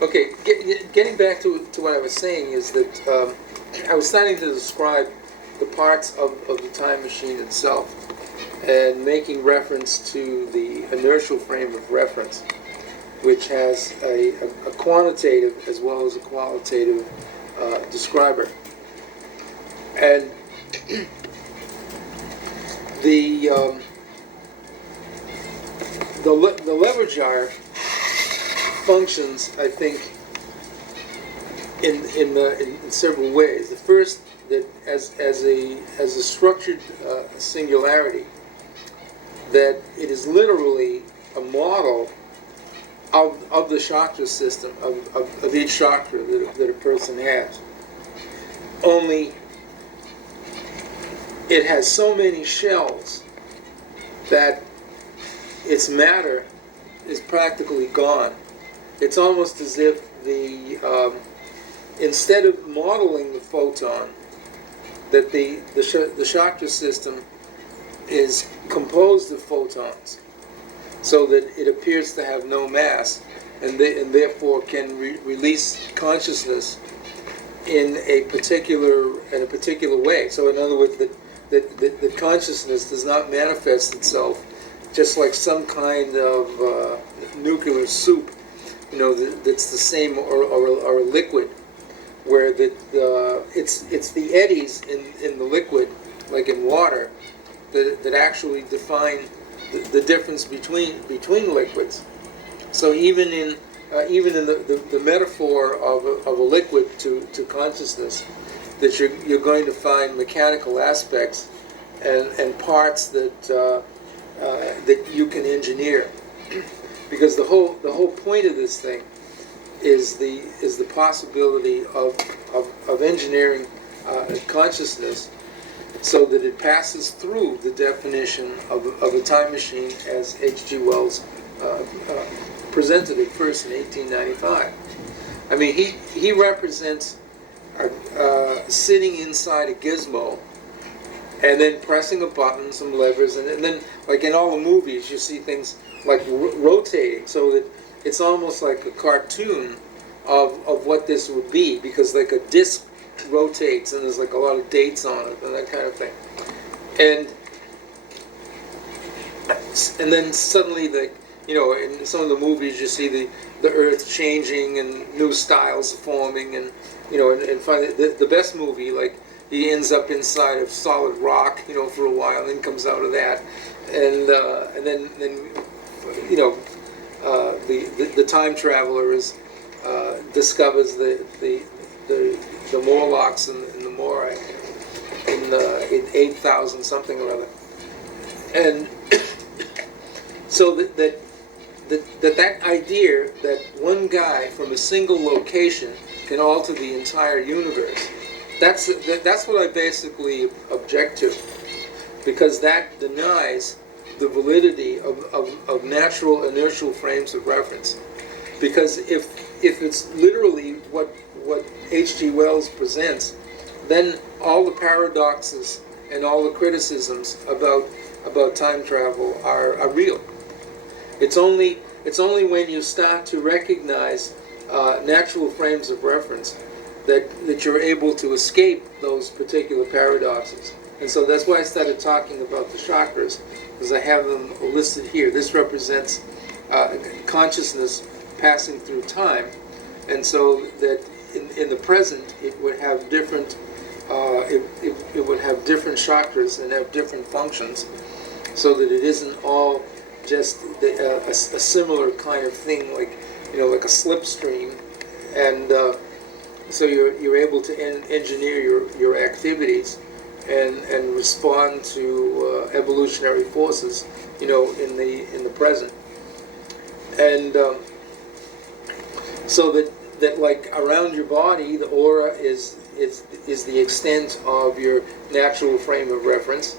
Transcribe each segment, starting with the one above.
Okay, getting back to what I was saying is that I was starting to describe the parts of the time machine itself and making reference to the inertial frame of reference, which has a quantitative as well as a qualitative describer. And the the lever jar functions, I think, in several ways. The first, that as a structured singularity, that it is literally a model of the chakra system, of each chakra that a person has. Only it has so many shells that its matter is practically gone. It's almost as if instead of modeling the photon, that the chakra system is composed of photons, so that it appears to have no mass, and therefore can release consciousness in a particular way. So, in other words, that consciousness does not manifest itself just like some kind of nuclear soup, that's the same, or a liquid, where it's the eddies in the liquid, like in water, that actually define the difference between liquids. So even in the metaphor of a liquid to consciousness, that you're going to find mechanical aspects and parts that you can engineer, because the whole point of this thing is the possibility of engineering consciousness, so that it passes through the definition of a time machine as H.G. Wells presented it first in 1895. I mean, he represents sitting inside a gizmo and then pressing a button, some levers, and then, like in all the movies, you see things like rotating, so that it's almost like a cartoon of what this would be, because like a disc rotates and there's like a lot of dates on it and that kind of thing. And then suddenly, in some of the movies, you see the earth changing and new styles forming, and finally the best movie, like, he ends up inside of solid rock, for a while, and then comes out of that, and then the time traveler discovers the Morlocks in the Morai in 8,000 something or other, and so that idea that one guy from a single location can alter the entire universe. That's what I basically object to, because that denies the validity of natural inertial frames of reference. Because if it's literally what H.G. Wells presents, then all the paradoxes and all the criticisms about time travel are real. It's only when you start to recognize natural frames of reference that you're able to escape those particular paradoxes. And so that's why I started talking about the chakras, because I have them listed here. This represents consciousness passing through time, and so that in the present it would have different it would have different chakras and have different functions, so that it isn't all just a similar kind of thing, like like a slipstream, and so you're able to engineer your activities and respond to evolutionary forces, in the present, and so that like around your body, the aura is the extent of your natural frame of reference,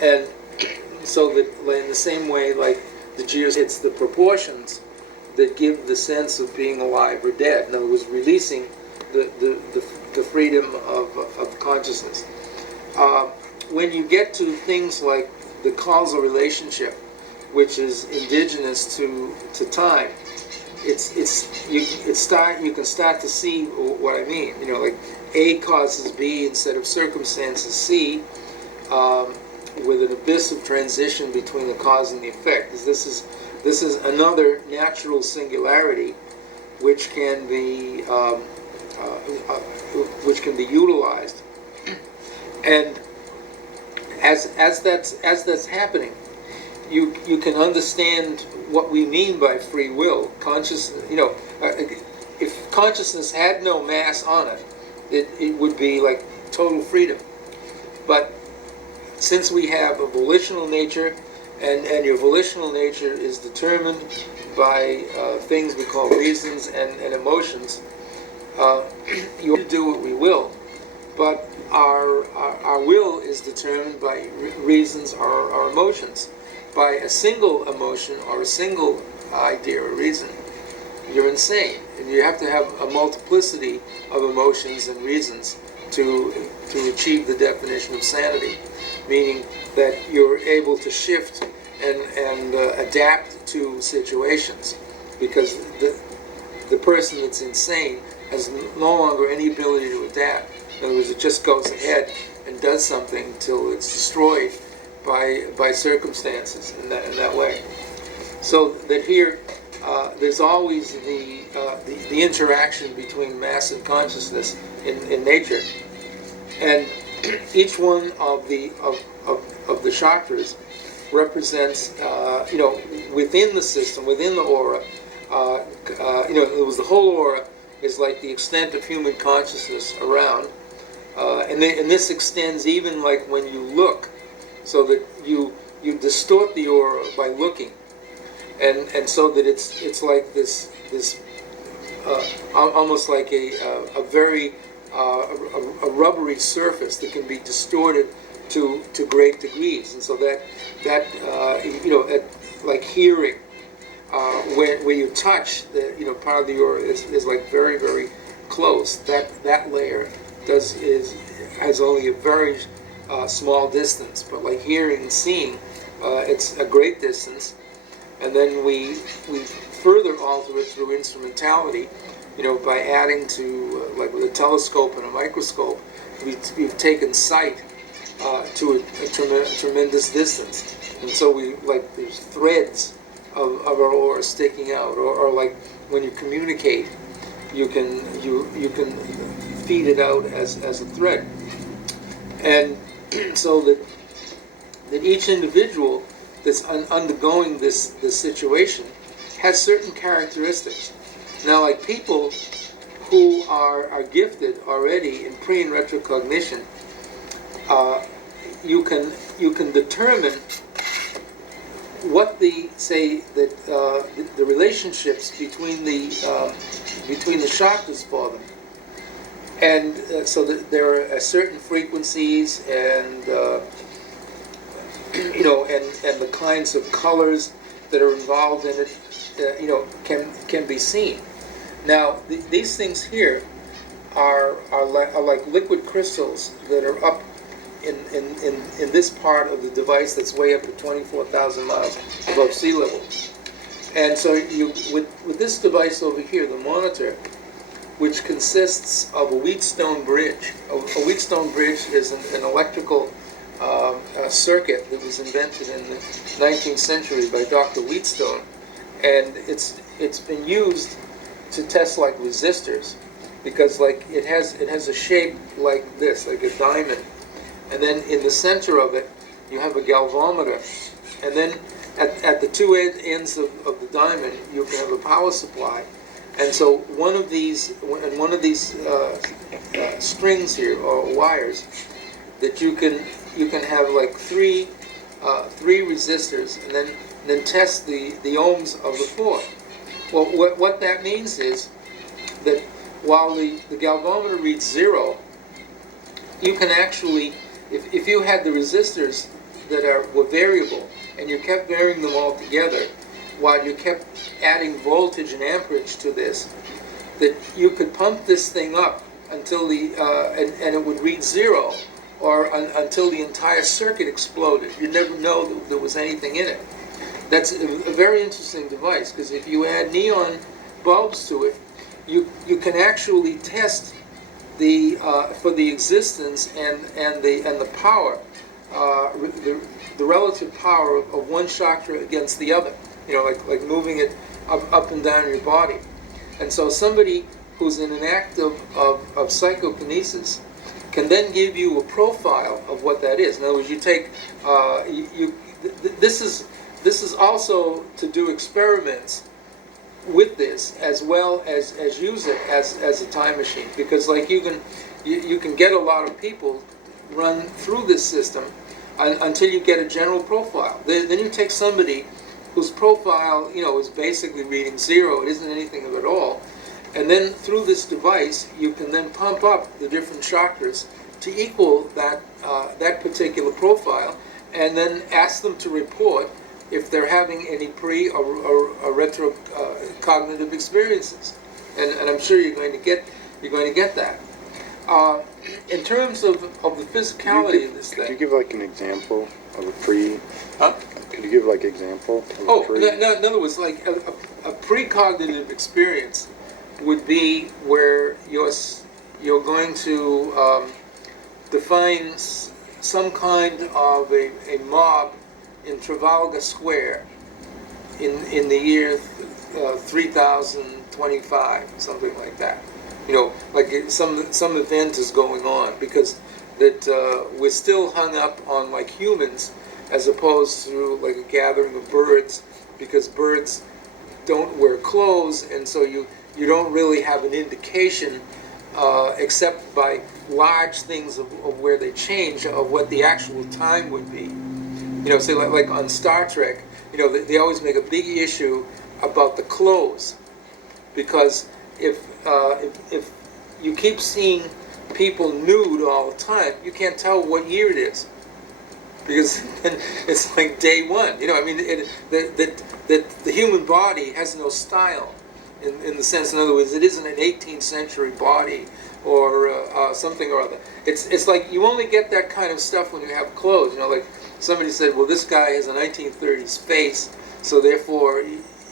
and so that in the same way, like the gears, it's the proportions that give the sense of being alive or dead. In other words, releasing the freedom of consciousness. When you get to things like the causal relationship, which is indigenous to time, you can start to see what I mean. You know, like A causes B instead of circumstances C, with an abyss of transition between the cause and the effect. This is another natural singularity which can be utilized, and as that's happening, you can understand what we mean by free will. Consciousness, you know, if consciousness had no mass on it, it would be like total freedom. But since we have a volitional nature, and your volitional nature is determined by things we call reasons and emotions, you do what we will, but our will is determined by reasons or emotions. By a single emotion or a single idea or reason, you're insane. And you have to have a multiplicity of emotions and reasons to achieve the definition of sanity, meaning that you're able to shift and adapt to situations, because the person that's insane has no longer any ability to adapt. In other words, it just goes ahead and does something till it's destroyed by circumstances in that way. So that here there's always the interaction between mass and consciousness in nature, and each one of the chakras represents you know, within the system, within the aura. You know, it was the whole aura is like the extent of human consciousness around, and this extends even like when you look, so that you distort the aura by looking, and so that it's like this almost like a very a rubbery surface that can be distorted to great degrees, and so that you know, like hearing, where you touch, you know, part of the aura is like very, very close. That layer has only a very small distance, but like hearing and seeing, it's a great distance. And then we further alter it through instrumentality, you know, by adding to, like with a telescope and a microscope, we've taken sight to a tremendous distance. And so there's threads of our aura sticking out, or like when you communicate, you can feed it out as a thread. And so that each individual that's undergoing this situation has certain characteristics. Now, like people who are gifted already in pre and retrocognition, you can determine what the relationships between the chakras for them, and so that there are certain frequencies and you know, and the kinds of colors that are involved in it, you know, can be seen. Now, these things here are like liquid crystals that are up in this part of the device that's way up at 24,000 miles above sea level. And so with this device over here, the monitor, which consists of a Wheatstone bridge. A Wheatstone bridge is an electrical circuit that was invented in the 19th century by Dr. Wheatstone, and it's been used to test like resistors, because like it has a shape like this, like a diamond, and then in the center of it you have a galvanometer, and then at the two ends of the diamond you can have a power supply. And so one of these strings here, or wires, that you can have like three resistors, and then test the ohms of the fourth. Well, what that means is that while the galvanometer reads 0, you can actually, if you had the resistors that were variable, and you kept varying them all together, while you kept adding voltage and amperage to this, that you could pump this thing up until and it would read 0, or until the entire circuit exploded. You'd never know that there was anything in it. That's a very interesting device, because if you add neon bulbs to it, you can actually test the for the existence and the power, the relative power of one chakra against the other. You know, like moving it up and down your body. And so somebody who's in an act of psychokinesis can then give you a profile of what that is. In other words, you take this is also to do experiments with this as well as use it as a time machine, because like you can get a lot of people run through this system until you get a general profile. Then you take somebody whose profile, you know, is basically reading zero, it isn't anything of it all, and then through this device you can then pump up the different chakras to equal that particular profile, and then ask them to report if they're having any pre or retro cognitive experiences, and I'm sure you're going to get that. In terms of the physicality of this thing, could you give like an example of a pre? Huh? Could you give like example? Of a pre? No, in other words, like a precognitive experience would be where you're going to define some kind of a mob in Trafalgar Square in the year 3025, something like that. You know, like some event is going on, because that we're still hung up on like humans as opposed to like a gathering of birds, because birds don't wear clothes, and so you don't really have an indication except by large things of where they change, of what the actual time would be. You know, say like on Star Trek, you know, they always make a big issue about the clothes, because if you keep seeing people nude all the time, you can't tell what year it is, because then it's like day one. You know, I mean, that the human body has no style, in the sense, in other words, it isn't an 18th century body or something or other. It's like you only get that kind of stuff when you have clothes. You know, like somebody said, well, this guy has a 1930s face, so therefore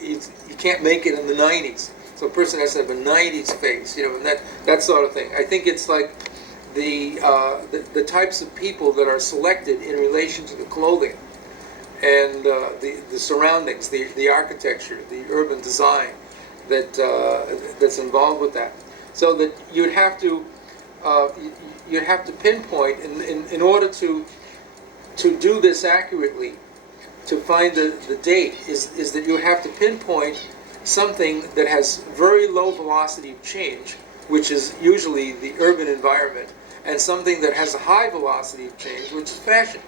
you can't make it in the 90s. So a person has to have a 90s face, you know, and that sort of thing. I think it's like the types of people that are selected in relation to the clothing and the surroundings, the architecture, the urban design that's involved with that. So that you'd have to pinpoint in order to do this accurately, to find the date, is that you have to pinpoint something that has very low velocity of change, which is usually the urban environment, and something that has a high velocity of change, which is fashion.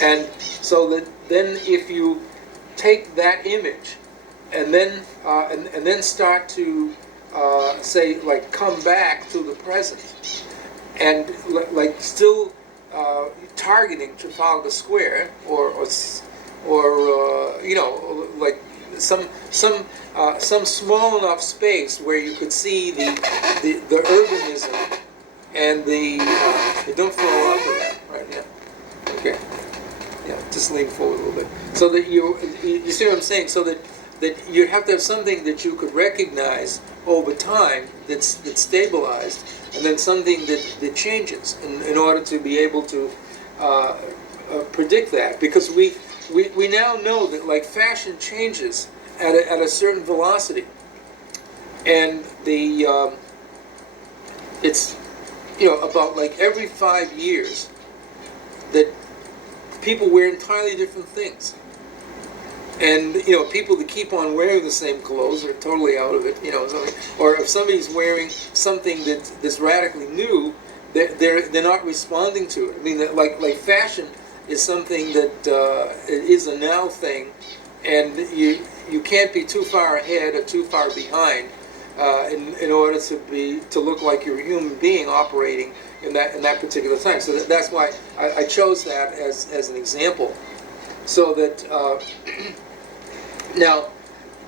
And so that then if you take that image and then start to say, like, come back to the present, and like still targeting Trafalgar Square or you know, like some small enough space where you could see the urbanism and the don't fall off of that right now. Okay, yeah, just lean forward a little bit, so that you see what I'm saying. So that you have to have something that you could recognize over time that's stabilized, and then something that changes in order to be able to predict that, because we now know that, like, fashion changes at a certain velocity, and it's, you know, about like every 5 years that people wear entirely different things. And, you know, people that keep on wearing the same clothes are totally out of it, you know. Or if somebody's wearing something that's radically new, they're not responding to it. I mean, like fashion is something that is a now thing, and you can't be too far ahead or too far behind in order to look like you're a human being operating in that particular time. So that's why I chose that as an example, so that. Now,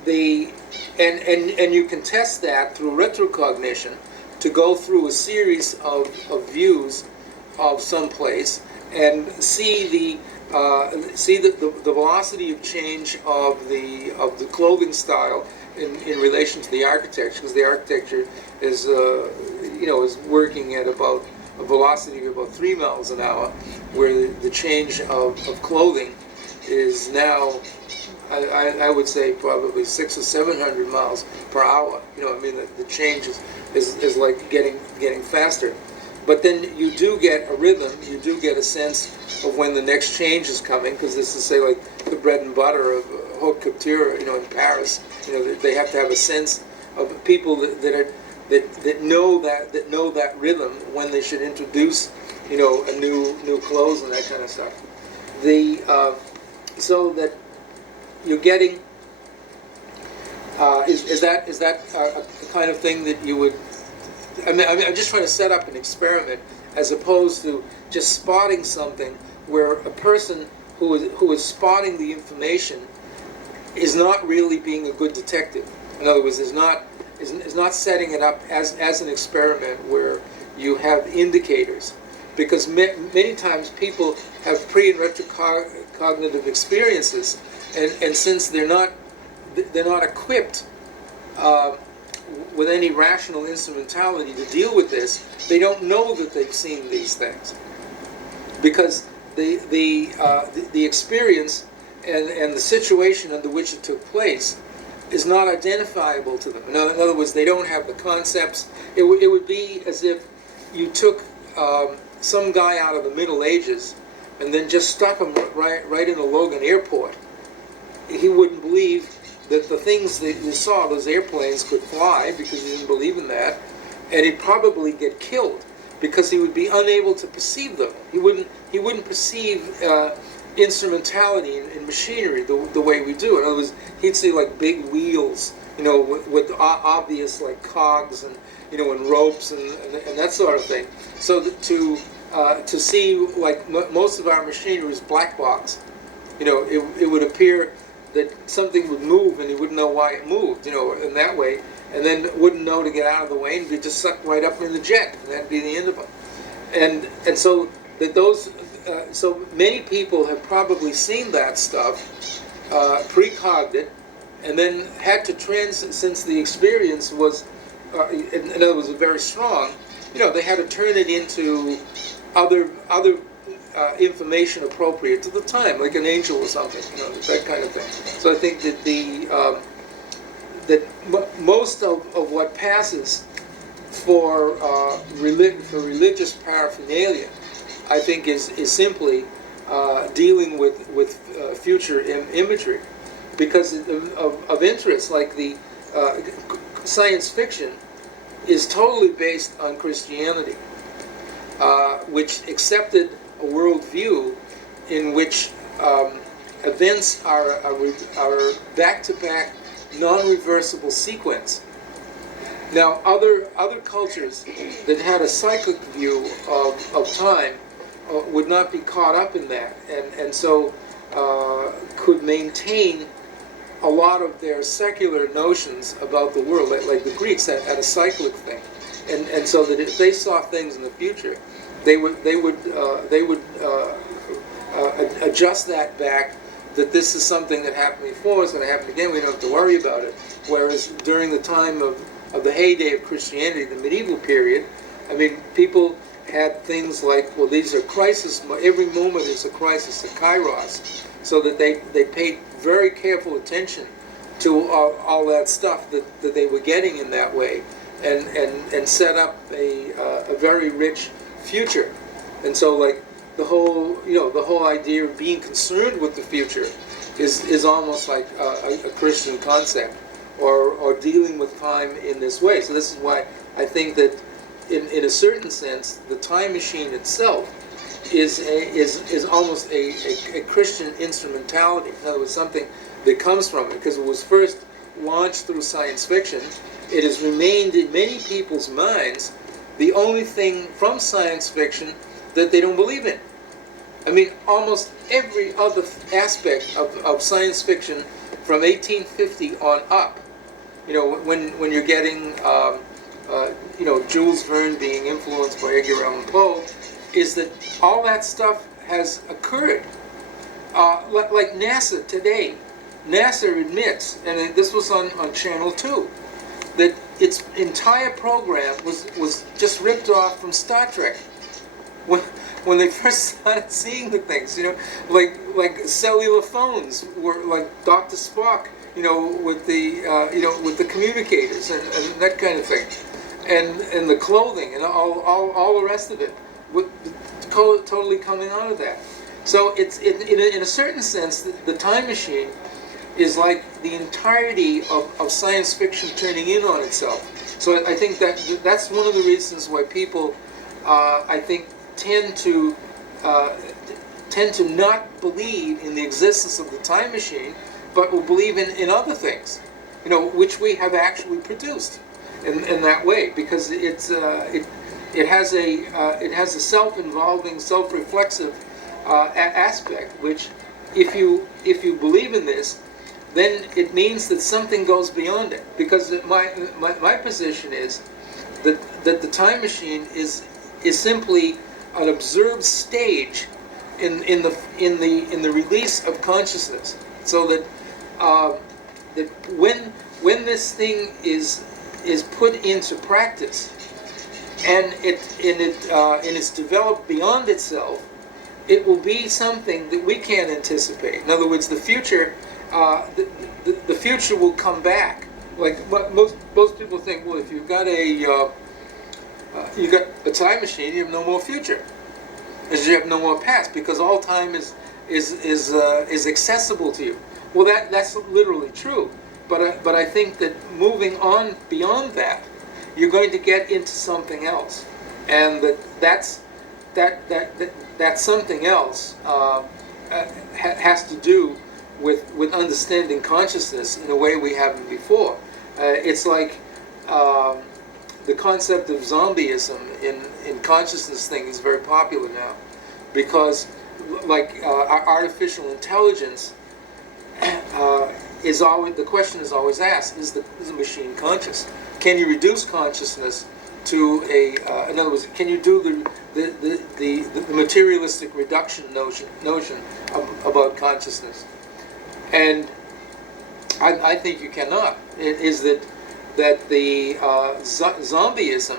and you can test that through retrocognition to go through a series of views of some place and see the velocity of change of the clothing style in relation to the architecture, because the architecture is is working at about a velocity of about 3 miles an hour, where the change of clothing is now, I would say, probably 600 or 700 miles per hour. I mean, the change is like getting faster. But then you do get a rhythm, you do get a sense of when the next change is coming, because this is, say, like the bread and butter of haute couture, in Paris. They have to have a sense of people that know that rhythm when they should introduce, a new clothes and that kind of stuff. So that you're getting is that a kind of thing that you would? I mean, I'm just trying to set up an experiment as opposed to just spotting something where a person who is spotting the information is not really being a good detective. In other words, is not setting it up as an experiment where you have indicators, because many times people have pre and retrocognitive experiences, and since they're not equipped with any rational instrumentality to deal with this, they don't know that they've seen these things, because the experience and the situation under which it took place is not identifiable to them. In other words, they don't have the concepts. It would be as if you took some guy out of the Middle Ages and then just stuck him right in the Logan airport. He wouldn't believe that the things that you saw, those airplanes, could fly, because he didn't believe in that, and he'd probably get killed because he would be unable to perceive them. He wouldn't perceive instrumentality in machinery the way we do. In other words, he'd see like big wheels, with obvious like cogs and and ropes and that sort of thing. So to see like most of our machinery is black box. It would appear that something would move and he wouldn't know why it moved, in that way, and then wouldn't know to get out of the way and be just sucked right up in the jet, and that'd be the end of him. And so that so many people have probably seen that stuff, precogged it, and then had to since the experience was, in other words, very strong. They had to turn it into other information appropriate to the time, like an angel or something, that kind of thing. So I think that most of what passes for religious paraphernalia, I think, is simply dealing with future imagery, because of interest. Like the science fiction is totally based on Christianity, which accepted a worldview in which events are back-to-back, non-reversible sequence. Now, other cultures that had a cyclic view of time would not be caught up in that, and so could maintain a lot of their secular notions about the world, like the Greeks had a cyclic thing, and so that if they saw things in the future, they would adjust that back, that this is something that happened before, it's going to happen again, we don't have to worry about it. Whereas during the time of the heyday of Christianity, the medieval period, I mean, people had things like, well, these are crises, every moment is a crisis, a kairos, so that they paid very careful attention to all that stuff that they were getting in that way, and set up a very rich future. And so, like, the whole idea of being concerned with the future is almost like a Christian concept, or dealing with time in this way. So this is why I think that in a certain sense, the time machine itself is almost a Christian instrumentality. In other words, something that comes from it, because it was first launched through science fiction. It has remained in many people's minds the only thing from science fiction that they don't believe in. I mean, almost every other aspect of science fiction from 1850 on up, when you're getting, Jules Verne being influenced by Edgar Allan Poe, is that all that stuff has occurred. Like NASA today NASA admits, and this was on Channel 2, that its entire program was just ripped off from Star Trek. When they first started seeing the things, like cellular phones were like Dr. Spock, with the communicators and that kind of thing, and the clothing and all the rest of it, totally coming out of that. So it's in a certain sense, the time machine is like the entirety of science fiction turning in on itself. So I think that's one of the reasons why people, I think, tend to not believe in the existence of the time machine, but will believe in other things, which we have actually produced in that way, because it has a self-involving, self-reflexive aspect, which if you believe in this, then it means that something goes beyond it. Because my position is that the time machine is simply an observed stage in the release of consciousness, so that that when this thing is put into practice and it's developed beyond itself, it will be something that we can't anticipate. In other words, the future. The future will come back. Like most people think, well, if you've got a time machine, you have no more future, as you have no more past, because all time is accessible to you. Well, that's literally true, but I think that moving on beyond that, you're going to get into something else, and that something else has to do with understanding consciousness in a way we haven't before. It's like the concept of zombieism in consciousness thing is very popular now, because our artificial intelligence the question is always asked: is the machine conscious? Can you reduce consciousness to in other words, can you do the materialistic reduction notion about consciousness? And I think you cannot. It is that the zombieism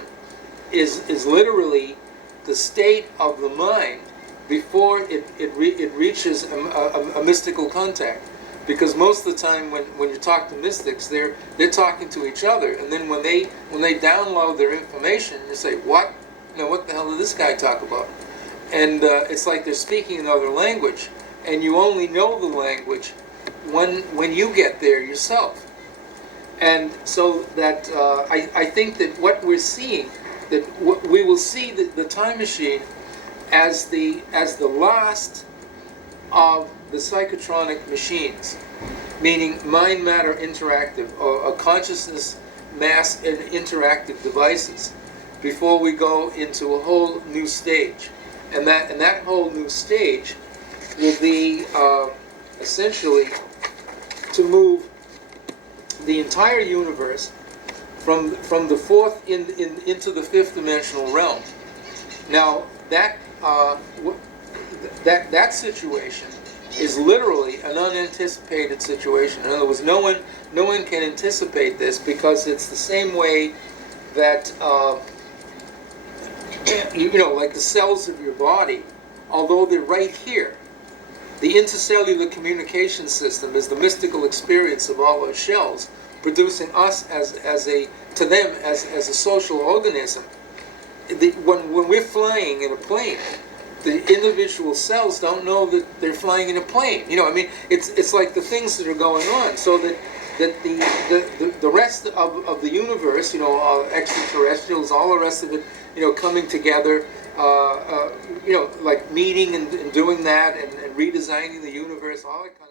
is literally the state of the mind before it reaches a mystical contact. Because most of the time when you talk to mystics, they're talking to each other, and then when they download their information, you say, what? What the hell did this guy talk about? And it's like they're speaking another language, and you only know the language when you get there yourself. And so that I think that what we're seeing, that we will see the time machine as the last of the psychotronic machines, meaning mind-matter interactive, or consciousness mass and interactive devices, before we go into a whole new stage. And that whole new stage will be essentially to move the entire universe from the fourth into the fifth dimensional realm. Now that situation is literally an unanticipated situation. In other words, no one can anticipate this, because it's the same way that like the cells of your body, although they're right here, the intercellular communication system is the mystical experience of all those shells, producing us as a social organism. When we're flying in a plane, the individual cells don't know that they're flying in a plane. It's like the things that are going on, so that the rest of the universe, extraterrestrials, all the rest of it, coming together, like meeting and doing that and redesigning the universe, all that kind of